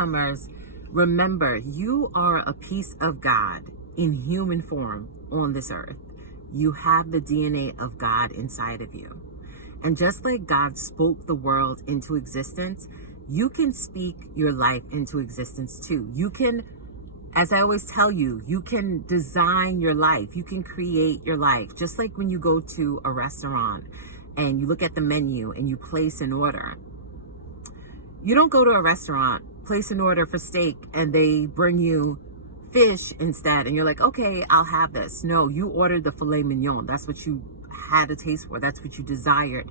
overcomers, remember, you are a piece of God in human form on this earth. You have the DNA of God inside of you. And just like God spoke the world into existence, you can speak your life into existence too. You can, as I always tell you, you can design your life. You can create your life. Just like when you go to a restaurant and you look at the menu and you place an order. You don't go to a restaurant, place an order for steak, and they bring you fish instead. And you're like, okay, I'll have this. No, you ordered the filet mignon. That's what you had a taste for. That's what you desired.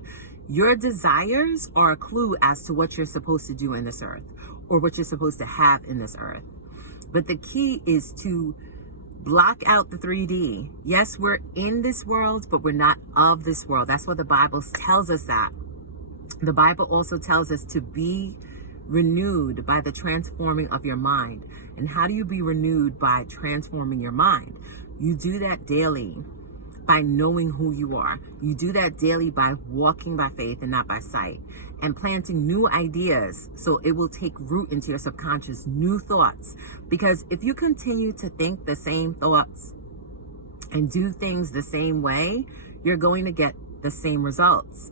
Your desires are a clue as to what you're supposed to do in this earth or what you're supposed to have in this earth. But the key is to block out the 3D. Yes, we're in this world, but we're not of this world. That's what the Bible tells us that. The Bible also tells us to be renewed by the transforming of your mind. And how do you be renewed by transforming your mind? You do that daily by knowing who you are. You do that daily by walking by faith and not by sight, and planting new ideas so it will take root into your subconscious, new thoughts. Because if you continue to think the same thoughts and do things the same way, you're going to get the same results.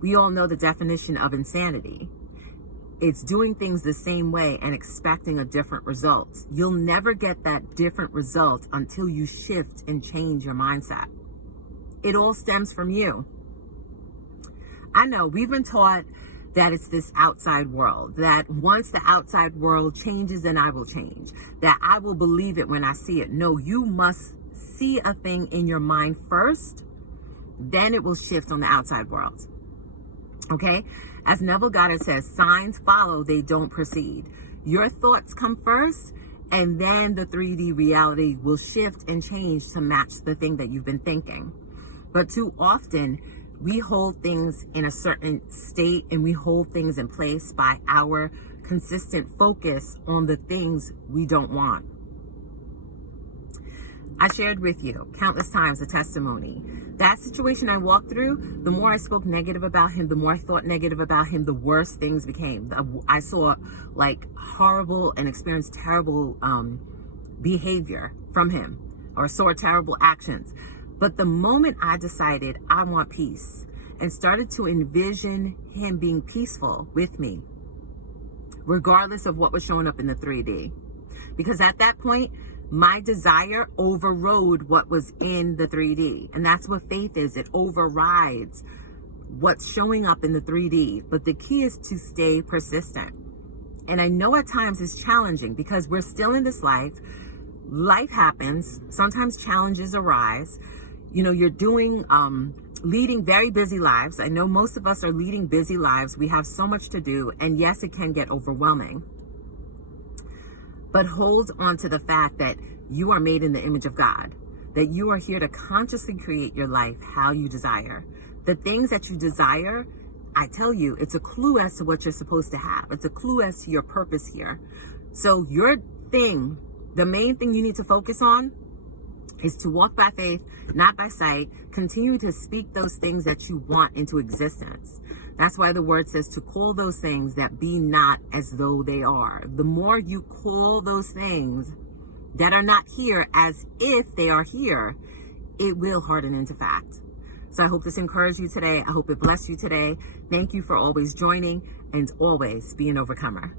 We all know the definition of insanity. It's doing things the same way and expecting a different result. You'll never get that different result until you shift and change your mindset. It all stems from you. I know we've been taught that it's this outside world, that once the outside world changes, then I will change, that I will believe it when I see it. No, you must see a thing in your mind first, then it will shift on the outside world. Okay? As Neville Goddard says, signs follow, they don't precede. Your thoughts come first, and then the 3D reality will shift and change to match the thing that you've been thinking. But too often, we hold things in a certain state and we hold things in place by our consistent focus on the things we don't want. I shared with you countless times a testimony. That situation I walked through, the more I spoke negative about him, the more I thought negative about him, the worse things became. I saw like horrible and experienced terrible behavior from him, or saw terrible actions. But the moment I decided I want peace and started to envision him being peaceful with me, regardless of what was showing up in the 3D, because at that point, my desire overrode what was in the 3D. And that's what faith is. It overrides what's showing up in the 3D. But the key is to stay persistent. And I know at times it's challenging because we're still in this life. Life happens. Sometimes challenges arise. You know, you're leading very busy lives. I know most of us are leading busy lives. We have so much to do. And yes, it can get overwhelming. But hold on to the fact that you are made in the image of God, that you are here to consciously create your life how you desire. The things that you desire, I tell you, it's a clue as to what you're supposed to have. It's a clue as to your purpose here. So your thing, the main thing you need to focus on is to walk by faith, not by sight. Continue to speak those things that you want into existence. That's why the word says to call those things that be not as though they are. The more you call those things that are not here as if they are here, it will harden into fact. So I hope this encouraged you today. I hope it blessed you today. Thank you for always joining, and always be an overcomer.